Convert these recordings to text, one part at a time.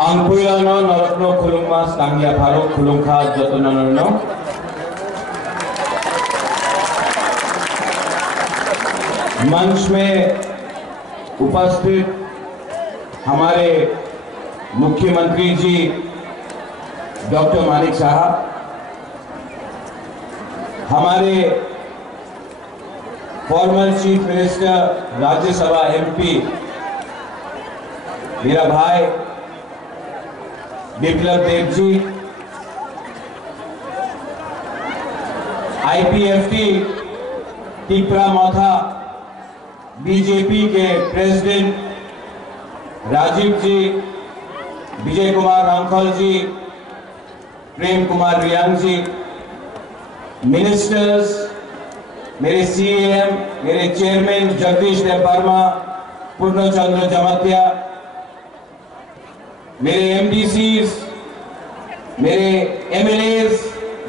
Angpuilano Norokno Kulungmas Tangia Paro Kulungka Jotonono मंच में उपस्थित हमारे मुख्यमंत्री जी डॉक्टर मानिक साहब, हमारे former chief minister Rajya Sabha MP मेरा भाई बिप्लब देव जी, आईपीएफटी टिपरा मौथा बीजेपी के प्रेसिडेंट राजीव जी, विजय कुमार रामखल जी, प्रेम कुमार रियांग जी, मिनिस्टर्स, मेरे सीएम, मेरे चेयरमैन जगदीश देववर्मा, पूर्णचंद्र जमतिया, मेरे एमडीसीज, मेरे एमएलएस,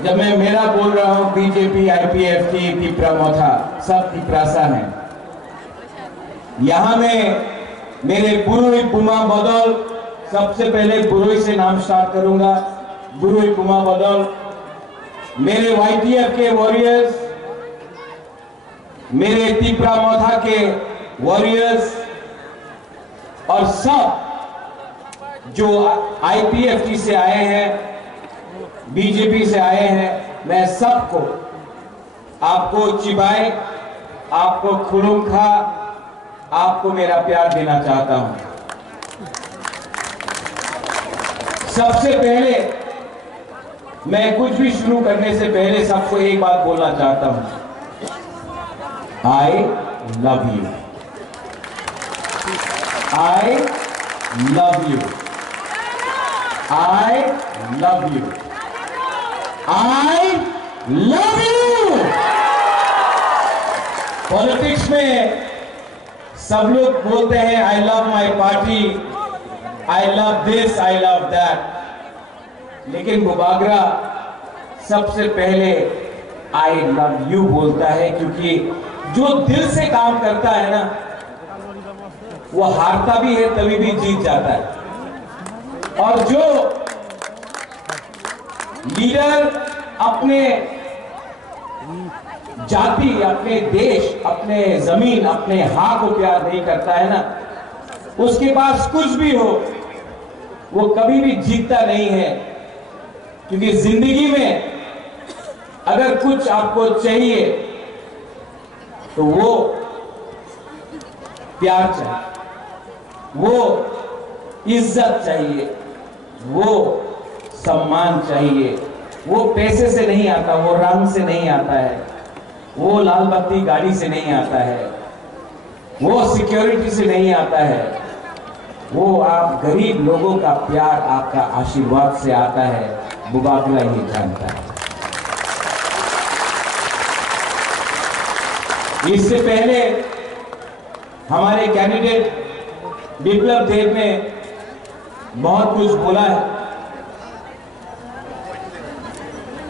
जब मैं मेरा बोल रहा हूं बीजेपी आईपीएफटी टिपरा मौथा सब टिपरासा हैं। यहां में मेरे बुरुई बुमा बदल, सबसे पहले बुरुई से नाम स्टार्ट करूंगा। बुरुई बुमा बदल, मेरे वाईटीएफ के वॉरियर्स, मेरे टिपरा मौथा के वॉरियर्स और सब जो आईपीएफटी से आए हैं, बीजेपी से आए हैं, मैं सबको, आपको चिबाई, आपको खुलुंखा, आपको मेरा प्यार देना चाहता हूं। सबसे पहले मैं कुछ भी शुरू करने से पहले सबको एक बात बोलना चाहता हूं। I love you, I love you, I love you, I love you. Politics में सब लोग बोलते हैं I love my party, I love this, I love that, लेकिन बुबागरा सबसे पहले आई लव यू बोलता है, क्योंकि जो दिल से काम करता है ना, वो हारता भी है तभी भी जीत जाता है। और जो लीडर अपने जाति, अपने देश, अपने जमीन, अपने हाथ को प्यार नहीं करता है ना, उसके पास कुछ भी हो वो कभी भी जीतता नहीं है। क्योंकि जिंदगी में अगर कुछ आपको चाहिए तो वो प्यार चाहिए, वो इज्जत चाहिए, वो सम्मान चाहिए। वो पैसे से नहीं आता, वो रंग से नहीं आता है, वो लाल बत्ती गाड़ी से नहीं आता है, वो सिक्योरिटी से नहीं आता है, वो आप गरीब लोगों का प्यार, आपका आशीर्वाद से आता है। बुबागरा ये जानता है। इससे पहले हमारे कैंडिडेट बिप्लब देव ने बहुत कुछ बोला है,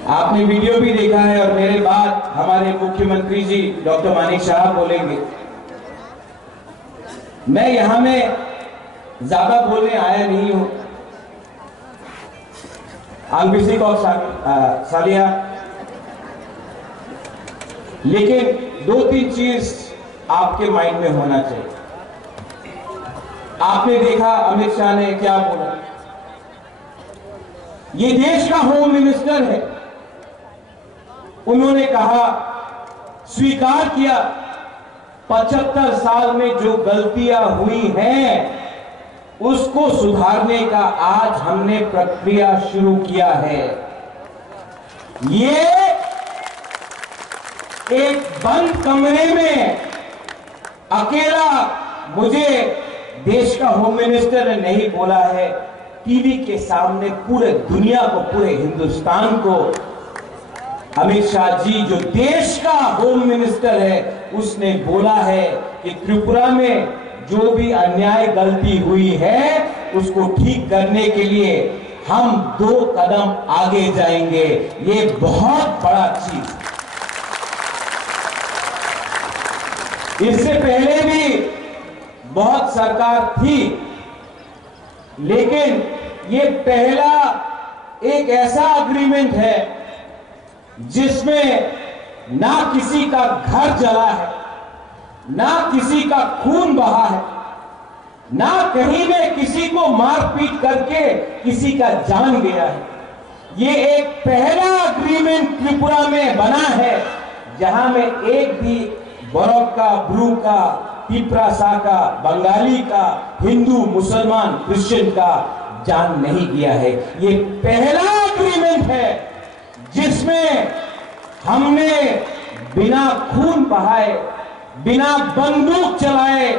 आपने वीडियो भी देखा है, और मेरे बाद हमारे मुख्यमंत्री जी डॉक्टर मानिक साहब बोलेंगे। मैं यहां में ज्यादा बोलने आया नहीं हूं। आंबिसी को सालिया, लेकिन दो तीन चीज आपके माइंड में होना चाहिए। आपने देखा अमित शाह ने क्या बोला, ये देश का होम मिनिस्टर है। उन्होंने कहा, स्वीकार किया 75 साल में जो गलतियां हुई हैं उसको सुधारने का आज हमने प्रक्रिया शुरू किया है। ये एक बंद कमरे में अकेला मुझे देश का होम मिनिस्टर ने नहीं बोला है, टीवी के सामने पूरे दुनिया को, पूरे हिंदुस्तान को अमित शाह जी जो देश का होम मिनिस्टर है उसने बोला है कि त्रिपुरा में जो भी अन्याय गलती हुई है उसको ठीक करने के लिए हम 2 कदम आगे जाएंगे। ये बहुत बड़ा चीज। इससे पहले भी बहुत सरकार थी, लेकिन ये पहला एक ऐसा अग्रीमेंट है जिसमें ना किसी का घर जला है, ना किसी का खून बहा है, ना कहीं में किसी को मारपीट करके किसी का जान गया है। ये एक पहला अग्रीमेंट त्रिपुरा में बना है जहां में एक भी बोरो का, ब्रू का, तिप्रासा का, बंगाली का, हिंदू, मुसलमान, क्रिश्चियन का जान नहीं गया है। ये पहला अग्रीमेंट है जिसमें हमने बिना खून बहाए, बिना बंदूक चलाए,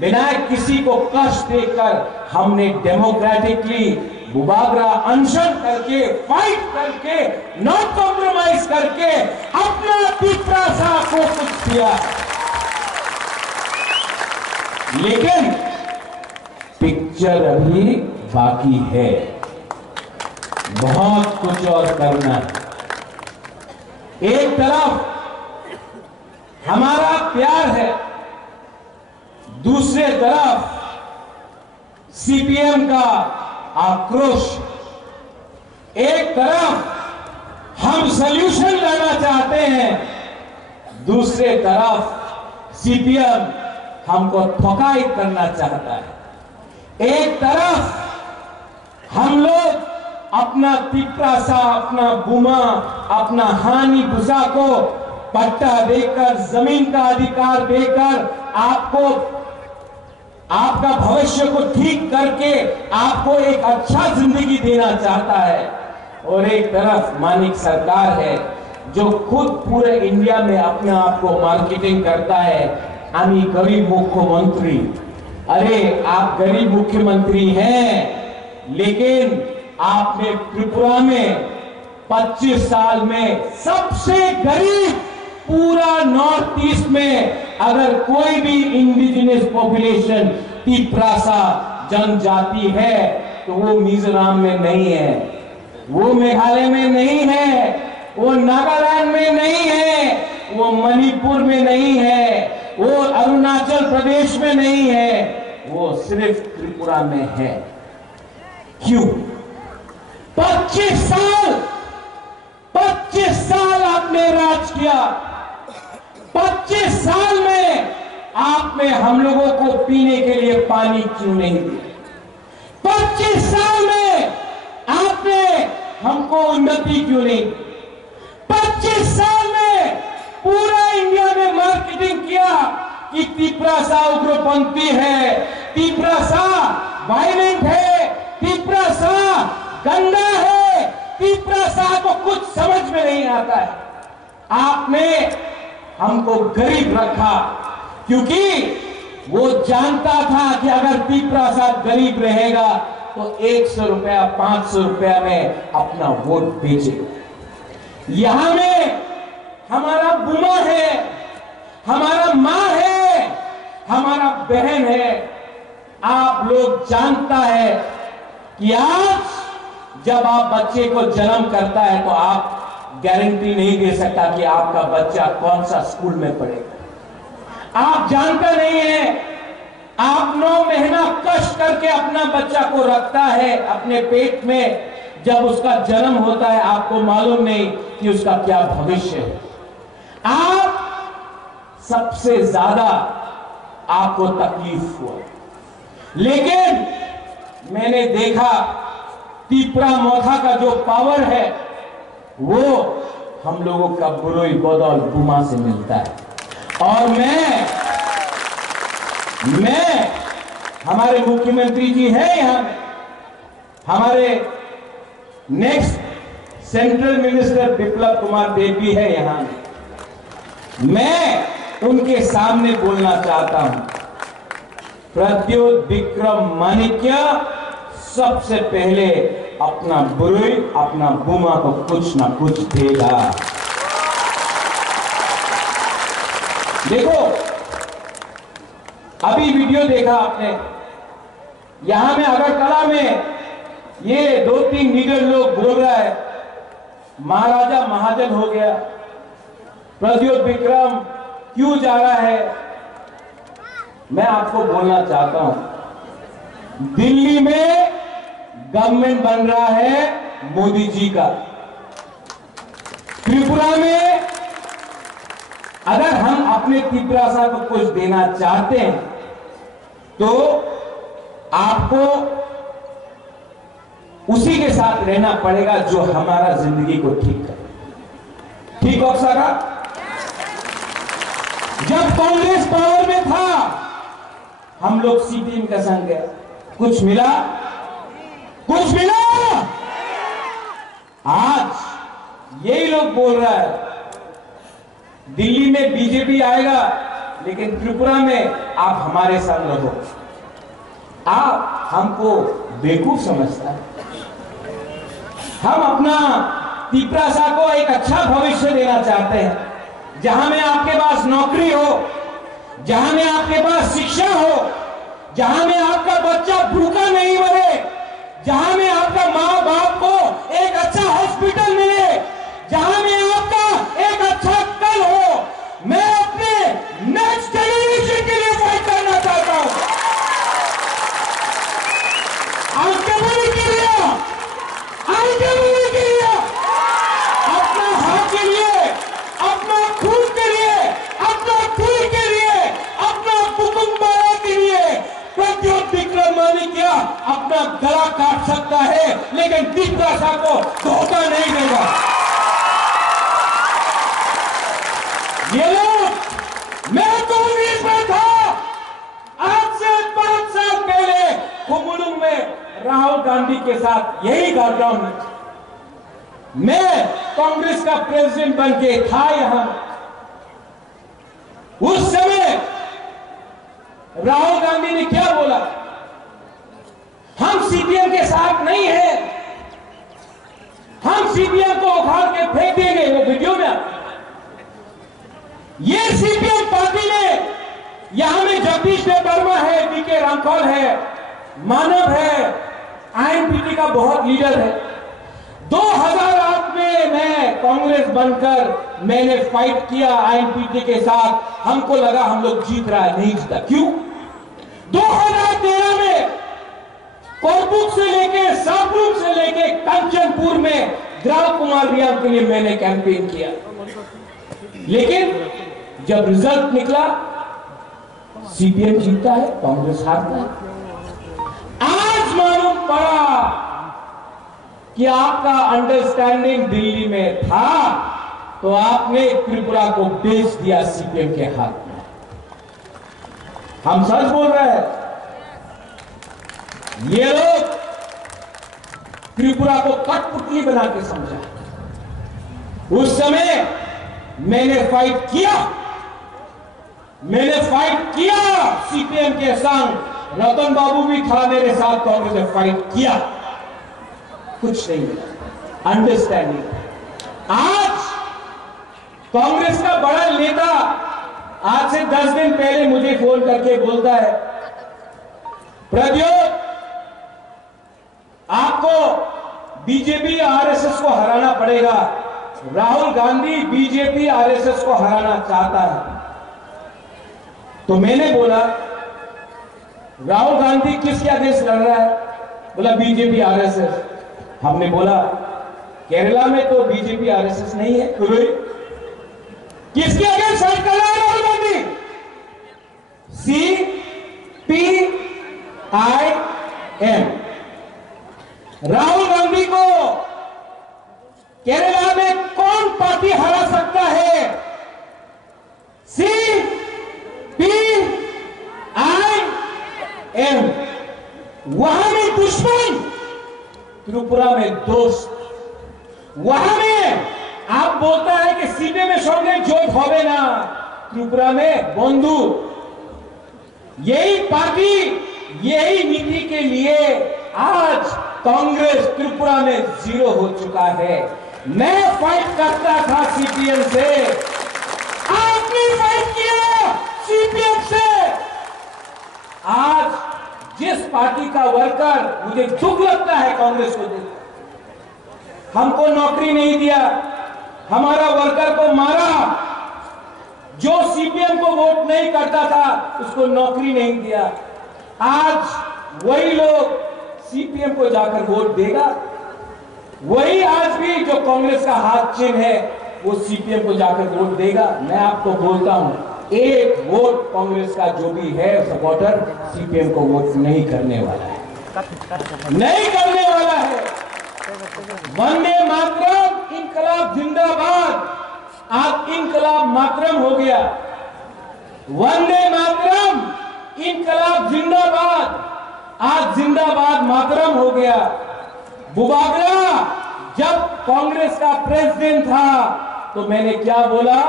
बिना किसी को कष्ट देकर हमने डेमोक्रेटिकली बुबागरा अनशन करके, फाइट करके, नॉट कॉम्प्रोमाइज करके अपना तिप्रासा को कुछ दिया। लेकिन पिक्चर अभी बाकी है, बहुत कुछ और करना है। एक तरफ हमारा प्यार है, दूसरे तरफ सीपीएम का आक्रोश। एक तरफ हम सॉल्यूशन लाना चाहते हैं, दूसरे तरफ सीपीएम हमको ठोकाई करना चाहता है। एक तरफ हम लोग अपना तिप्रासा, अपना बुमा, अपना हानि भूसा को पट्टा देकर, जमीन का अधिकार देकर आपको, आपका भविष्य को ठीक करके आपको एक अच्छा जिंदगी देना चाहता है। और एक तरफ मानिक सरकार है जो खुद पूरे इंडिया में अपने आप को मार्केटिंग करता है, आमी गरीब मुख्यमंत्री। अरे आप गरीब मुख्यमंत्री हैं, लेकिन आपने त्रिपुरा में 25 साल में सबसे गरीब, पूरा नॉर्थ ईस्ट में अगर कोई भी इंडिजिनस पॉपुलेशन तिप्रासा जनजाति है तो वो मिजोरम में नहीं है, वो मेघालय में नहीं है, वो नागालैंड में नहीं है, वो मणिपुर में नहीं है, वो अरुणाचल प्रदेश में नहीं है, वो सिर्फ त्रिपुरा में है। क्यों? 25 साल आपने राज किया। 25 साल में आपने हम लोगों को पीने के लिए पानी क्यों नहीं दिया? 25 साल में आपने हमको उन्नति क्यों नहीं दी? 25 साल में पूरा इंडिया में मार्केटिंग किया कि तिप्रासा उग्रपंथी है, तिप्रासा वायलेंट है, तिप्रासा गंदा है, तिप्रासा को कुछ समझ में नहीं आता है। आपने हमको गरीब रखा क्योंकि वो जानता था कि अगर तिप्रासा गरीब रहेगा तो 100 रुपया, 500 रुपया में अपना वोट बेचेगा। यहां में हमारा बुमा है, हमारा मां है, हमारा बहन है। आप लोग जानता है कि आज जब आप बच्चे को जन्म करता है तो आप गारंटी नहीं दे सकता कि आपका बच्चा कौन सा स्कूल में पढ़ेगा। आप जानता नहीं है, आप 9 महीना कष्ट करके अपना बच्चा को रखता है अपने पेट में। जब उसका जन्म होता है आपको मालूम नहीं कि उसका क्या भविष्य है। आप सबसे ज्यादा आपको तकलीफ हुआ, लेकिन मैंने देखा तिप्रा मोथा का जो पावर है वो हम लोगों का बुरोई बदौल बुमा से मिलता है। और मैं हमारे मुख्यमंत्री जी हैं यहां में, हमारे next central minister Biplab Kumar Deb भी है यहां में। मैं उनके सामने बोलना चाहता हूं, प्रद्योत विक्रम माणिक्य सबसे पहले अपना बुरुई, अपना बुमा को कुछ ना कुछ देगा। देखो, अभी वीडियो देखा आपने, यहां में अगरतला में ये 2-3 लीडर लोग बोल रहा है महाराजा महाजन हो गया, प्रद्योत विक्रम क्यों जा रहा है। मैं आपको बोलना चाहता हूं, दिल्ली में गवर्नमेंट बन रहा है मोदी जी का। त्रिपुरा में अगर हम अपने त्रिपुरा को कुछ देना चाहते हैं तो आपको उसी के साथ रहना पड़ेगा जो हमारा जिंदगी को ठीक करे। ठीक हो सका? जब कांग्रेस पावर में था हम लोग सीपीएम का संग गए, कुछ मिला? कुछ मिला? आज यही लोग बोल रहा है दिल्ली में बीजेपी आएगा लेकिन त्रिपुरा में आप हमारे संग रहो। आप हमको बेवकूफ समझता है। हम अपना त्रिपुरा को एक अच्छा भविष्य देना चाहते हैं, जहां में आपके पास नौकरी हो, जहां में आपके पास शिक्षा हो, जहां में आपका बच्चा भूखा नहीं मरे, जहां में आपका माँ बाप को एक अच्छा हॉस्पिटल मिले, जहां में आपका एक अच्छा कल हो। मैं अपने नेक्स्ट जनरेशन के लिए फाइट करना चाहता हूं। अपना हक के लिए, अपना खून के लिए, अपना दिल के लिए, अपना कुटुंबा के लिए प्रद्योत विक्रमादित्य अपना गला काट सकता है लेकिन त्रिपुरा को धोखा नहीं देगा। ये लोग, मैं कांग्रेस में था आज से 5 साल पहले कुमुलुंग में राहुल गांधी के साथ यही घटना में मैं कांग्रेस का प्रेसिडेंट बन के था यहां। उस समय राहुल गांधी ने क्या बोला? हम सीपीएम के साथ नहीं है, हम सीपीएम को उखाड़ के फेंक देंगे। वो वीडियो में ये सीपीएम पार्टी ने यहां में जगदीश वर्मा है, बीके रामपाल है, मानव है, आईएनपीटी का बहुत लीडर है। 2008 में मैं कांग्रेस बनकर मैंने फाइट किया आईएनपीटी के साथ। हमको लगा हम लोग जीत रहा है, नहीं जीता। क्यों? 2013 में कोरपुक से लेके साबरुक से लेके कंचनपुर में ग्राम कुमार रिया के लिए मैंने कैंपेन किया, लेकिन जब रिजल्ट निकला सीपीएम जीतता है, कांग्रेस हारता है। आज मालूम पड़ा कि आपका अंडरस्टैंडिंग दिल्ली में था तो आपने त्रिपुरा को बेच दिया सीपीएम के हाथ में। हम सच बोल रहे हैं। ये लोग त्रिपुरा को कठपुतली बना के समझा। उस समय मैंने फाइट किया, सीपीएम के संग। रतन बाबू भी था मेरे साथ, कांग्रेस ने फाइट किया, कुछ नहीं मिला अंडरस्टैंडिंग। आज कांग्रेस का बड़ा नेता आज से 10 दिन पहले मुझे फोन करके बोलता है, प्रद्योत आपको बीजेपी आरएसएस को हराना पड़ेगा। राहुल गांधी बीजेपी आरएसएस को हराना चाहता है। तो मैंने बोला राहुल गांधी किसके अगेंस्ट लड़ रहा है? बोला बीजेपी आरएसएस। हमने बोला केरला में तो बीजेपी आरएसएस नहीं है, किसके अगेंस्ट फाइट कर रहा है राहुल गांधी? CPIM। राहुल गांधी को केरला में कौन पार्टी हरा सकता है? CPIM। वहां में दुश्मन, त्रिपुरा में दोस्त। वहां में आप बोलता है कि सीधे में संगे जोत होवे ना, त्रिपुरा में बंधु। यही पार्टी, यही नीति के लिए आज कांग्रेस त्रिपुरा में 0 हो चुका है। मैं फाइट करता था सीपीएम से, आपने फाइट किया सीपीएम से। आज जिस पार्टी का वर्कर, मुझे दुख लगता है कांग्रेस को देखकर, हमको नौकरी नहीं दिया, हमारा वर्कर को मारा, जो सीपीएम को वोट नहीं करता था उसको नौकरी नहीं दिया। आज वही लोग सीपीएम को जाकर वोट देगा। वही आज भी जो कांग्रेस का हाथ चिन्ह है वो सीपीएम को जाकर वोट देगा। मैं आपको बोलता हूं, एक वोट कांग्रेस का जो भी है सपोर्टर सीपीएम को वोट नहीं करने वाला है, नहीं करने वाला है। वंदे मातरम, इनकलाब जिंदाबाद, आज इनकलाब मातरम हो गया। वंदे मातरम, इनकलाब जिंदाबाद, आज जिंदाबाद मातरम हो गया। बुबागरा जब कांग्रेस का प्रेसिडेंट था तो मैंने क्या बोला?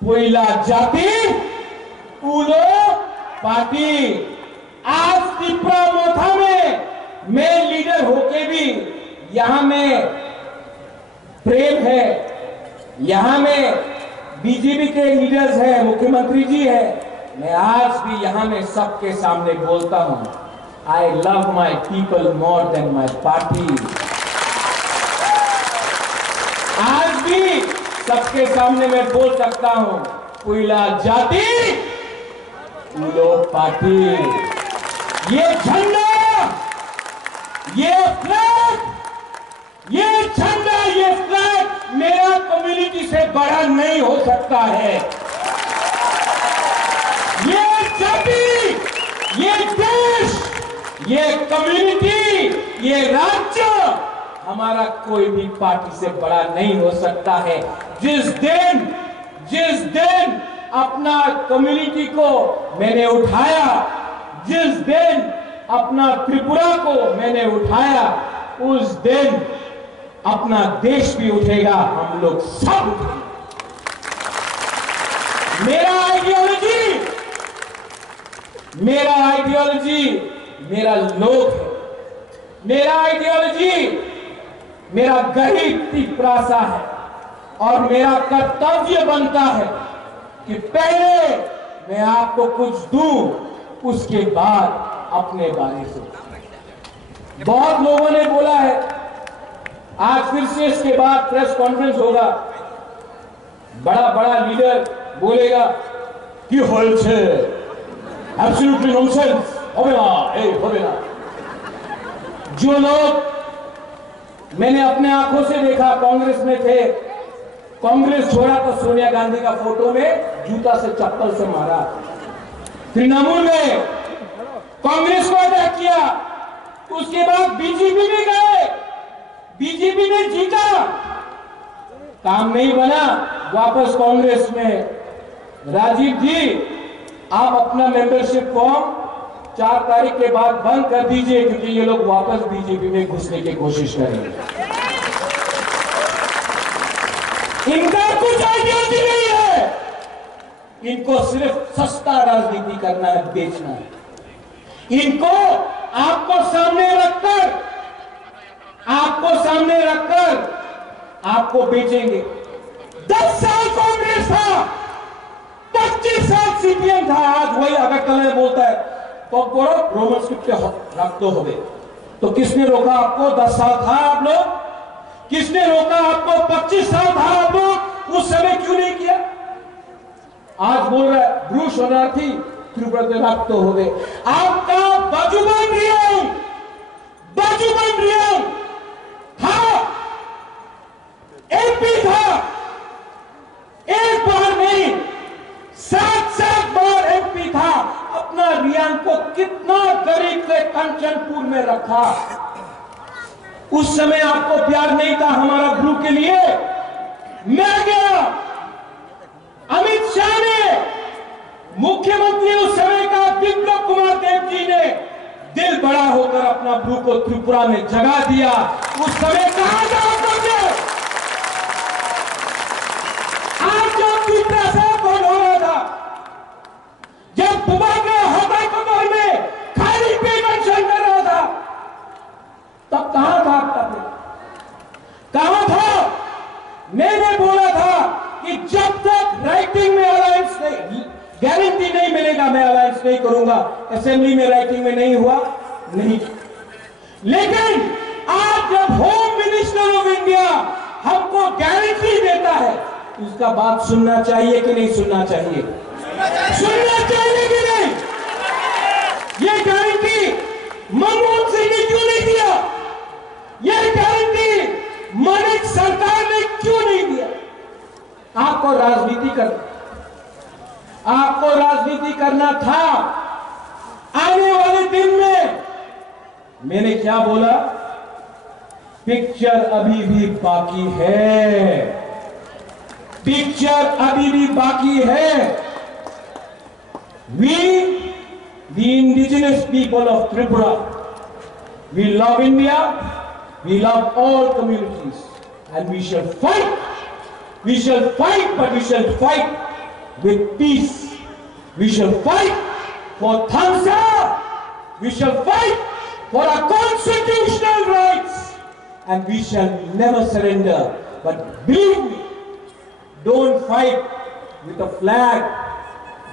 पोइला जाति उलो पार्टी। आज त्रिपुरा मोथा में मैं लीडर होके भी यहां में प्रेम है, यहां में बीजेपी के लीडर्स हैं, मुख्यमंत्री जी है। मैं आज भी यहां में सबके सामने बोलता हूं, I love my people more than my party. आज भी सबके सामने मैं बोल सकता हूं, कोयला जाति उलो पार्टी। ये झंडा, ये फ्लैग, ये झंडा, ये फ्लैग मेरा कम्युनिटी से बड़ा नहीं हो सकता है। ये जाति, ये देश, ये कम्युनिटी, ये राज्य हमारा कोई भी पार्टी से बड़ा नहीं हो सकता है। जिस दिन अपना कम्युनिटी को मैंने उठाया, जिस दिन अपना त्रिपुरा को मैंने उठाया, उस दिन अपना देश भी उठेगा, हम लोग सब उठेंगे। मेरा आइडियोलॉजी मेरा लोग है। मेरा आइडियोलॉजी मेरा गरीब त्रिपुरा है और मेरा कर्तव्य बनता है कि पहले मैं आपको कुछ दूं, उसके बाद अपने बारे से। बहुत लोगों ने बोला है, आज फिर से इसके बाद प्रेस कॉन्फ्रेंस होगा, बड़ा बड़ा लीडर बोलेगा कि होल छे एब्सोल्युटली नॉनसेंस होवे ना। जो लोग मैंने अपने आंखों से देखा कांग्रेस में थे, कांग्रेस छोड़ा तो सोनिया गांधी का फोटो में जूता से चप्पल से मारा। तृणमूल में कांग्रेस को अटैक किया, उसके बाद बीजेपी में गए, बीजेपी में जीता, काम नहीं बना, वापस कांग्रेस में। राजीव जी, आप अपना मेंबरशिप फॉर्म 4 तारीख के बाद बंद कर दीजिए, क्योंकि ये लोग वापस बीजेपी में घुसने की कोशिश करेंगे। इनका कुछ आइडियोलॉजी नहीं है, इनको सिर्फ सस्ता राजनीति करना है, बेचना है। इनको आपको सामने रखकर आपको बेचेंगे। 10 साल कांग्रेस था, 25 साल सीपीएम था। आज वही अगरतला में बोलता है रोमन स्क्रिप्ट रख दो होवे। तो किसने रोका आपको? 10 साल था आप लोग? किसने रोका आपको? 25 साल था आप लोग? उस समय क्यों नहीं किया? आज बोल रहा है ब्रू शरणार्थी त्रिपुरा रख दो होवे। आपका बाजू बन रही हूं था, एमपी था, एक बार नहीं 7 बार एमपी था। अपना रियांग को कितना गरीब से कंचनपुर में रखा। उस समय आपको प्यार नहीं था हमारा ग्रुप के लिए। मैं गया, अमित शाह ने, मुख्यमंत्री उस समय का विप्लव कुमार देव जी ने दिल बड़ा होकर अपना ग्रुप को त्रिपुरा में जगा दिया। उस समय कहां था आप लोग? आज जो त्रिपुरा से कौन हो रहा था, जब बुबागरा होता कमर में खाली पेमेंट कर रहा था, तब कहां था आपका? कहां था? मैंने बोला था कि जब तक राइटिंग में अलायंस नहीं, गारंटी नहीं मिलेगा, मैं अलायंस नहीं करूंगा। असेंबली में राइटिंग में नहीं हुआ, नहीं। लेकिन आज जब होम मिनिस्टर ऑफ इंडिया हमको गारंटी देता है, उसका बात सुनना चाहिए कि नहीं सुनना चाहिए? सुनना चाहिए कि नहीं? ये गारंटी मनमोहन सिंह आपको राजनीति करना था। आने वाले दिन में मैंने क्या बोला, पिक्चर अभी भी बाकी है, पिक्चर अभी भी बाकी है। We, the indigenous people of Tripura, we love India, we love all communities, and we shall fight. We shall fight, but we shall fight with peace. We shall fight for Thamsa. We shall fight for our constitutional rights, and we shall never surrender. But believe me, don't fight with a flag,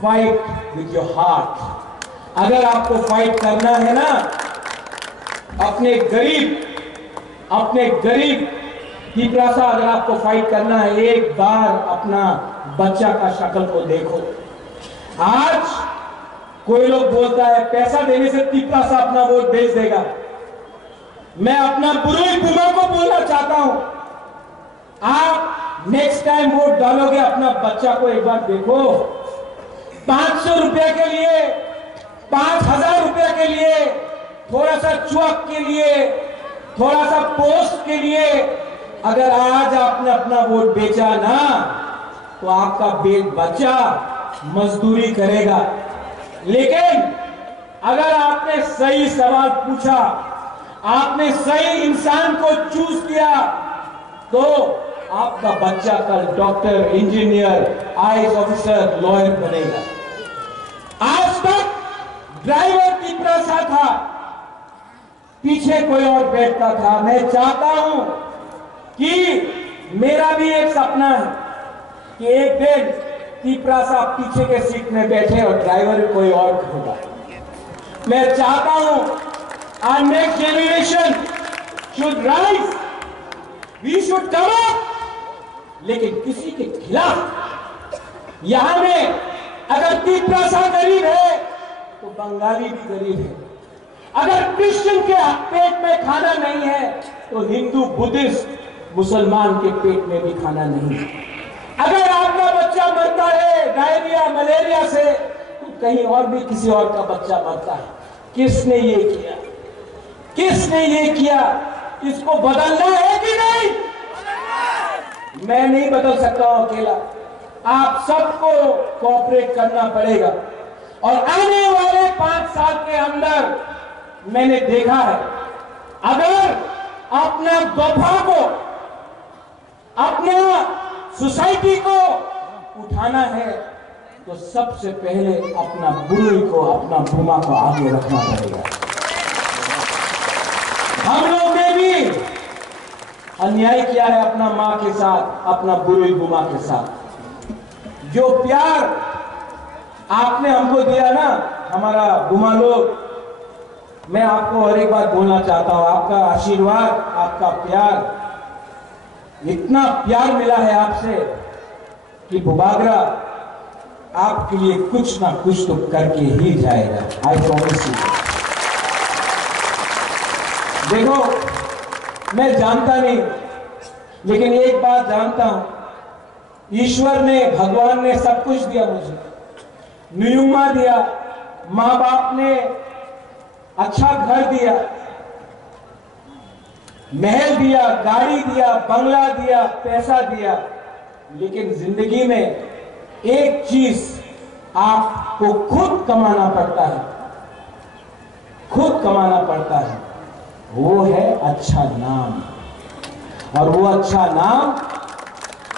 fight with your heart. अगर आपको fight करना है ना, अपने गरीब पीपरासा, अगर आपको fight करना है, एक बार अपना बच्चा का शक्ल को देखो। आज कोई लोग बोलता है पैसा देने से पीपरासा अपना वोट बेच देगा। मैं अपना बुरुई बुमा को बोलना चाहता हूं, आप नेक्स्ट टाइम वोट डालोगे, अपना बच्चा को एक बार देखो। 500 रुपए के लिए, 5000 रुपए के लिए, थोड़ा सा चुअक के लिए, थोड़ा सा पोस्ट के लिए अगर आज आपने अपना वोट बेचा ना, तो आपका बच्चा मजदूरी करेगा। लेकिन अगर आपने सही सवाल पूछा, आपने सही इंसान को चूज किया, तो आपका बच्चा कल doctor, engineer, IAS officer, lawyer बनेगा। आज तक ड्राइवर पीपरासा था, पीछे कोई और बैठता था। मैं चाहता हूं कि मेरा भी एक सपना है कि एक दिन पीपरासा पीछे के सीट में बैठे और ड्राइवर कोई और होगा। मैं चाहता हूं our next generation should rise, we should come up, लेकिन किसी के खिलाफ। यहां में अगर पीपरासा गरीब है तो बंगाली भी गरीब है, अगर क्रिश्चियन के पेट में खाना नहीं है तो हिंदू, बुद्धिस्ट, मुसलमान के पेट में भी खाना नहीं है। अगर आपका बच्चा मरता है डायरिया, मलेरिया से, तो कहीं और भी किसी और का बच्चा मरता है। किसने ये किया? किसने ये किया? इसको बदलना है कि नहीं? मैं नहीं बदल सकता हूं अकेला, आप सबको कोऑपरेट करना पड़ेगा। और आने वाले 5 साल के अंदर मैंने देखा है, अगर अपना गौफा को, अपना सोसाइटी को उठाना है, तो सबसे पहले अपना बुरुई को, अपना बुमा को आगे रखना पड़ेगा। हम लोग ने भी अन्याय किया है अपना मां के साथ, अपना बुरुई बुमा के साथ। जो प्यार आपने हमको दिया ना, हमारा बुमा लोग, मैं आपको हर एक बात बोलना चाहता हूं, आपका आशीर्वाद, आपका प्यार, इतना प्यार मिला है आपसे कि बुबागरा आपके लिए कुछ ना कुछ तो करके ही जाएगा। I promise you. देखो, मैं जानता नहीं, लेकिन एक बात जानता हूं, ईश्वर ने, भगवान ने सब कुछ दिया मुझे। नियुमा दिया, माँ बाप ने अच्छा घर दिया, महल दिया, गाड़ी दिया, बंगला दिया, पैसा दिया, लेकिन जिंदगी में एक चीज आपको खुद कमाना पड़ता है, खुद कमाना पड़ता है, वो है अच्छा नाम। और वो अच्छा नाम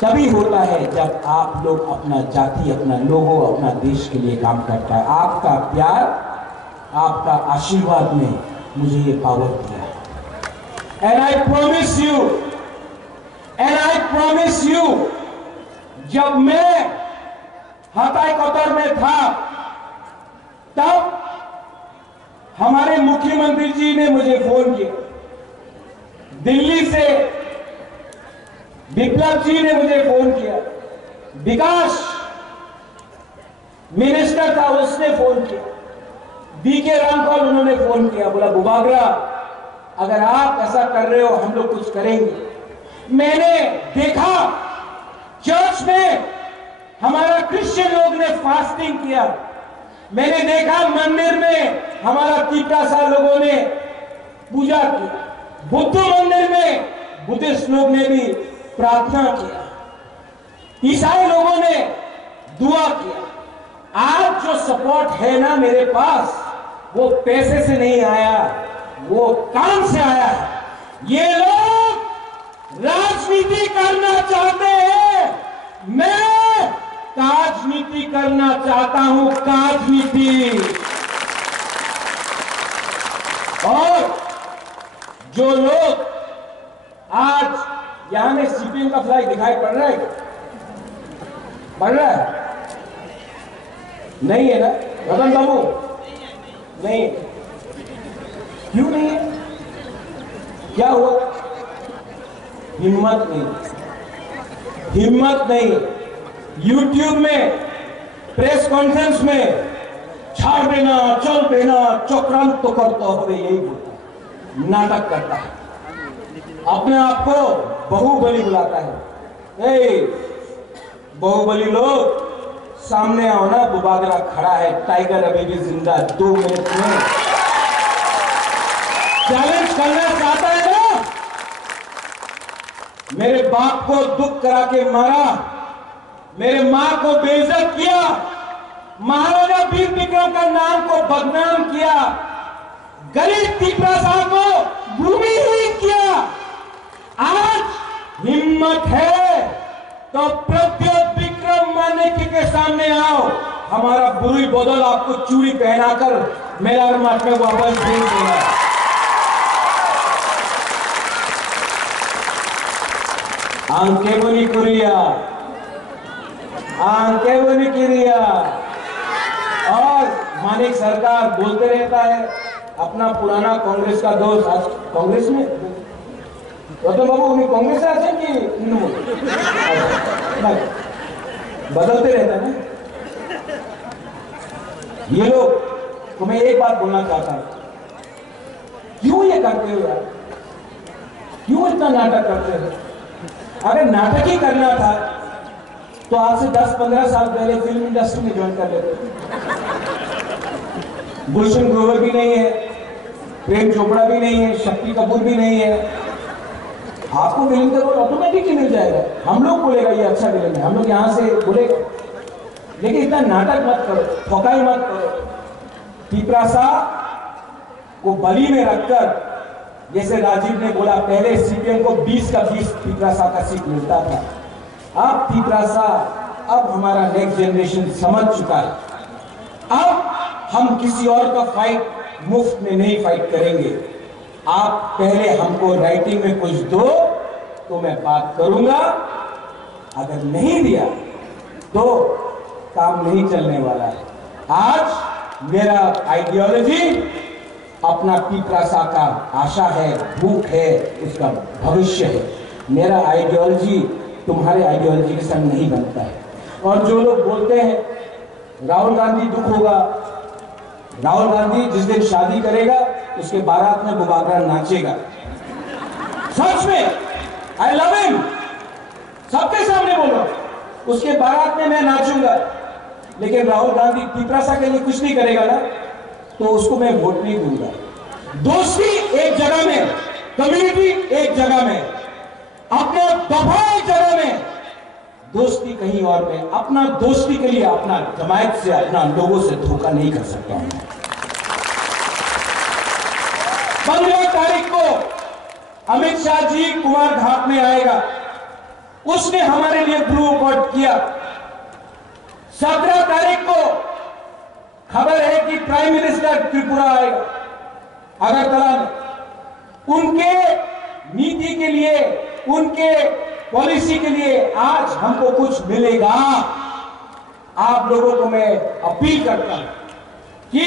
तभी होता है जब आप लोग, अपना जाति, अपना लोगों, अपना देश के लिए काम करता है। आपका प्यार, आपका आशीर्वाद ने मुझे ये पावर दिया। And I promise you, जब मैं हताई कतर में था, तब हमारे मुख्यमंत्री जी ने मुझे फोन किया, दिल्ली से विप्लव जी ने मुझे फोन किया, विकास मिनिस्टर था उसने फोन किया, बीके रामपाल उन्होंने फोन किया, बोला बुबागरा अगर आप ऐसा कर रहे हो हम लोग कुछ करेंगे। मैंने देखा चर्च में हमारा क्रिश्चियन लोग ने फास्टिंग किया। मैंने देखा मंदिर में हमारा तीव्रता लोगों ने पूजा की। बुद्ध मंदिर में बुद्धिस्ट लोग ने भी प्रार्थना किया। ईसाई लोगों ने दुआ किया। आज जो सपोर्ट है ना मेरे पास, वो पैसे से नहीं आया, वो काम से आया है। ये लोग राजनीति करना चाहते हैं, मैं राजनीति करना चाहता हूं, राजनीति। और जो लोग आज यहां में सीपीएम का फ्लैग दिखाई पड़ रहा है, पड़ रहा है? नहीं है ना रतन बाबू? नहीं। क्यों नहीं है? क्या हुआ? हिम्मत नहीं, हिम्मत नहीं। यूट्यूब में प्रेस कॉन्फ्रेंस में छाड़ देना, चल देना, चक्रांत तो करता हो, यही बोलता है, नाटक करता है, अपने आप को बाहुबली बुलाता है। बाहुबली लोग सामने आओ ना, बुबागरा खड़ा है, टाइगर अभी भी जिंदा, 2 मिनट में चैलेंज करना चाहता है ना। मेरे बाप को दुख करा के मारा, मेरे मां को बेइज्जत किया, महाराजा वीर विक्रम का नाम को बदनाम किया, गरीब तीव्रता को भूमिहीन किया। आज हिम्मत है तो प्रद्योत विक्रम मानेकी के सामने आओ, हमारा बुरी बदल आपको चूड़ी पहनाकर मेरा मठ में वापस भेज देगा। आंखें बनी कुरिया, आंखें बनी किरिया। और मानिक सरकार बोलते रहता है, अपना पुराना कांग्रेस का दोस्त आज कांग्रेस में, रतन बाबू उन्हीं कांग्रेस से आते कि बदलते रहता है ना ये लोग। तो मैं एक बात बोलना चाहता हूं, क्यों ये करते हो यार? क्यों इतना नाटक करते हो? अगर नाटक ही करना था तो आज से 10-15 साल पहले फिल्म इंडस्ट्री में ज्वाइन कर लेते। गुलशन ग्रोवर भी नहीं है, प्रेम चोपड़ा भी नहीं है, शक्ति कपूर भी नहीं है। आपको फिल्म का रोल ऑटोमेटिकली मिल जाएगा। हम लोग बोलेगा ये अच्छा फिल्म है, हम लोग यहां से बोलेगा, लेकिन इतना नाटक मत करो, ठोकाई मत करो। तीव्रता को बलि में रखकर, जैसे राजीव ने बोला, पहले सीपीएम को 20 का 20 तीव्रता का सीट मिलता था। अब तीव्रता, अब हमारा नेक्स्ट जनरेशन समझ चुका है। अब हम किसी और का फाइट मुफ्त में नहीं फाइट करेंगे। आप पहले हमको राइटिंग में कुछ दो तो मैं बात करूंगा, अगर नहीं दिया तो काम नहीं चलने वाला है। आज मेरा आइडियोलॉजी अपना तीव्रता का आशा है, भूख है, उसका भविष्य है। मेरा आइडियोलॉजी तुम्हारे आइडियोलॉजी के संग नहीं बनता है। और जो लोग बोलते हैं राहुल गांधी दुख होगा, राहुल गांधी जिस दिन शादी करेगा उसके बारात में बुबागरा नाचेगा। सच में, आई लव हिम, सबके सामने बोलो, उसके बारात में मैं नाचूंगा। लेकिन राहुल गांधी तीव्रता के लिए कुछ नहीं करेगा ना, तो उसको मैं वोट नहीं दूंगा। दोस्ती एक जगह में, कम्युनिटी एक जगह में, अपना दफा एक जगह में, दोस्ती कहीं और में। अपना दोस्ती के लिए अपना जमायत से, अपना लोगों से धोखा नहीं कर सकता हूं। 15 तारीख को अमित शाह जी कुमार घाट में आएगा, उसने हमारे लिए ब्लू कोट किया। 17 तारीख को खबर है कि प्राइम मिनिस्टर त्रिपुरा आएगा, अगरतला में। उनके नीति के लिए, उनके पॉलिसी के लिए आज हमको कुछ मिलेगा। आप लोगों को मैं अपील करता हूं कि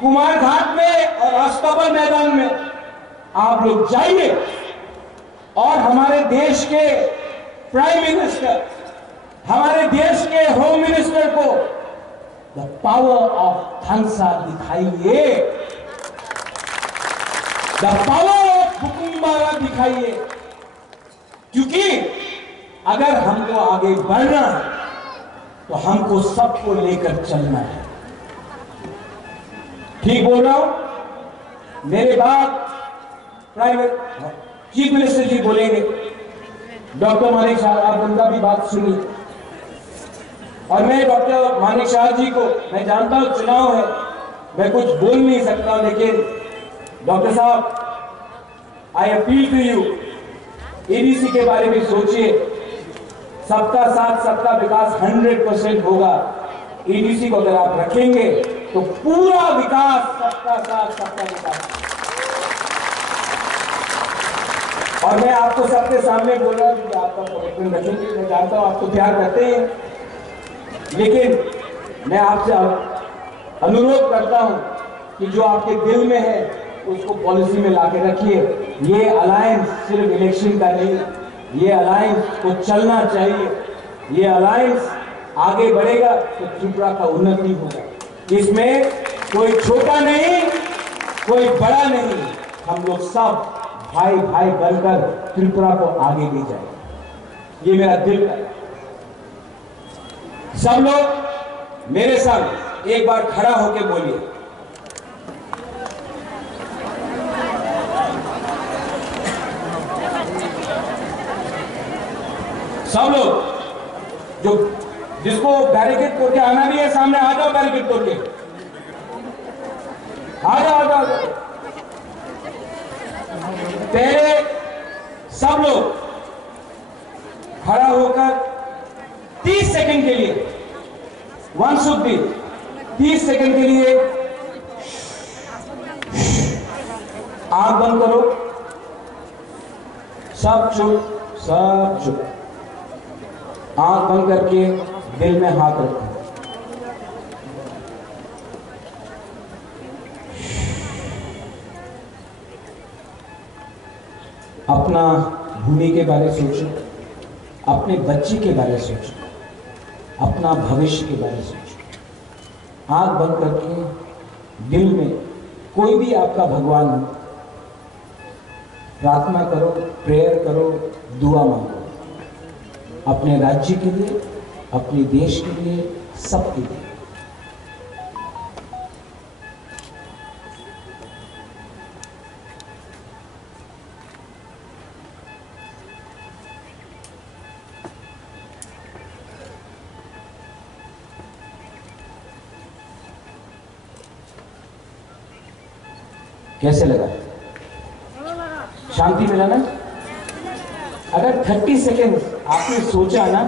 कुमार घाट में और अस्तबल मैदान में आप लोग जाइए और हमारे देश के प्राइम मिनिस्टर, हमारे देश के होम मिनिस्टर को द पावर ऑफ थंसा दिखाइए, द पावर ऑफ बुकुम्बारा दिखाइए। क्योंकि अगर हमको आगे बढ़ना है, तो हमको सबको लेकर चलना है। ठीक बोल रहा हूं? मेरे बाद प्राइवेट चीफ मिनिस्टर जी बोलेंगे, डॉक्टर मानिक शाह, आप उनका भी बात सुनिए। और मैं डॉक्टर मानिक शाह जी को, मैं जानता हूं चुनाव है, मैं कुछ बोल नहीं सकता, लेकिन डॉक्टर साहब, I appeal to you, ADC के बारे में सोचिए। सबका साथ सबका विकास 100% होगा। एडीसी को अगर आप रखेंगे तो पूरा विकास, सबका साथ सबका विकास। और मैं आपको सबके सामने बोल रहा हूं कि आपका कमिटमेंट रखेंगे। मैं जानता हूं आपको प्यार करते हैं, लेकिन मैं आपसे अनुरोध करता हूं कि जो आपके दिल में है उसको पॉलिसी में लाके रखिए। ये अलायंस सिर्फ इलेक्शन का नहीं, ये अलायंस को चलना चाहिए। ये अलायंस आगे बढ़ेगा तो त्रिपुरा का उन्नति होगा। इसमें कोई छोटा नहीं, कोई बड़ा नहीं, हम लोग सब भाई भाई बनकर त्रिपुरा को आगे ले जाए। ये मेरा दिल का। सब लोग मेरे साथ एक बार खड़ा होकर बोलिए, सब लोग जो जिसको बैरिकेड तोड़ के आना भी है सामने आ जाओ, बैरिकेड तोड़ के आ जाओ, आ जाओ। पहले सब लोग खड़ा होकर 30 सेकंड के लिए, 1 शुड बी 30 सेकंड के लिए आंख बंद करो, सब चुप, सब चुप। आंख बंद करके दिल में हाथ रखो। अपना भूमि के बारे सोचो, अपने बच्चे के बारे सोचो, अपना भविष्य के बारे सोचो। आंख बंद करके दिल में कोई भी आपका भगवान हो, प्रार्थना करो, प्रेयर करो, दुआ मांगो, अपने राज्य के लिए, अपने देश के लिए, सबके लिए। कैसे लगा? शांति मिला ना? अगर 30 सेकेंड आपने सोचा ना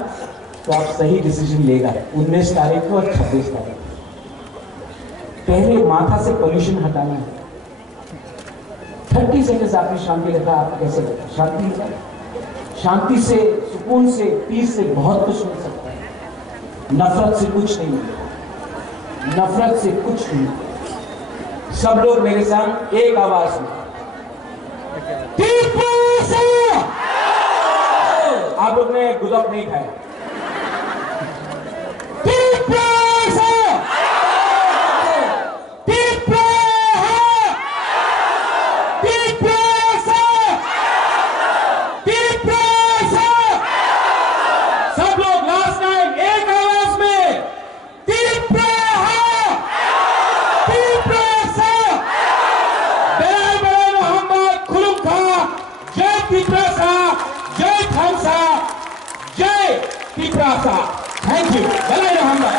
तो आप सही डिसीजन लेगा। 19 तारीख को और 26 तारीख को पहले माथा से पोल्यूशन हटाना है। 30 सेकेंड आपने शांति रखा, आपको कैसे लगा? शांति मिला? शांति से, सुकून से, पीस से बहुत कुछ मिल सकता है। नफरत से कुछ नहीं मिलेगा, नफरत से कुछ नहीं। सब लोग मेरे साथ एक आवाज में, आप लोग ने गुजब नहीं खाया। सब लोग लास्ट टाइम एक आवाज में मोहम्मद खुलुम खा, जय त्रिपुरा, जय खालसा, जय त्रिपुरा। Thank you. जय मोहम्मद।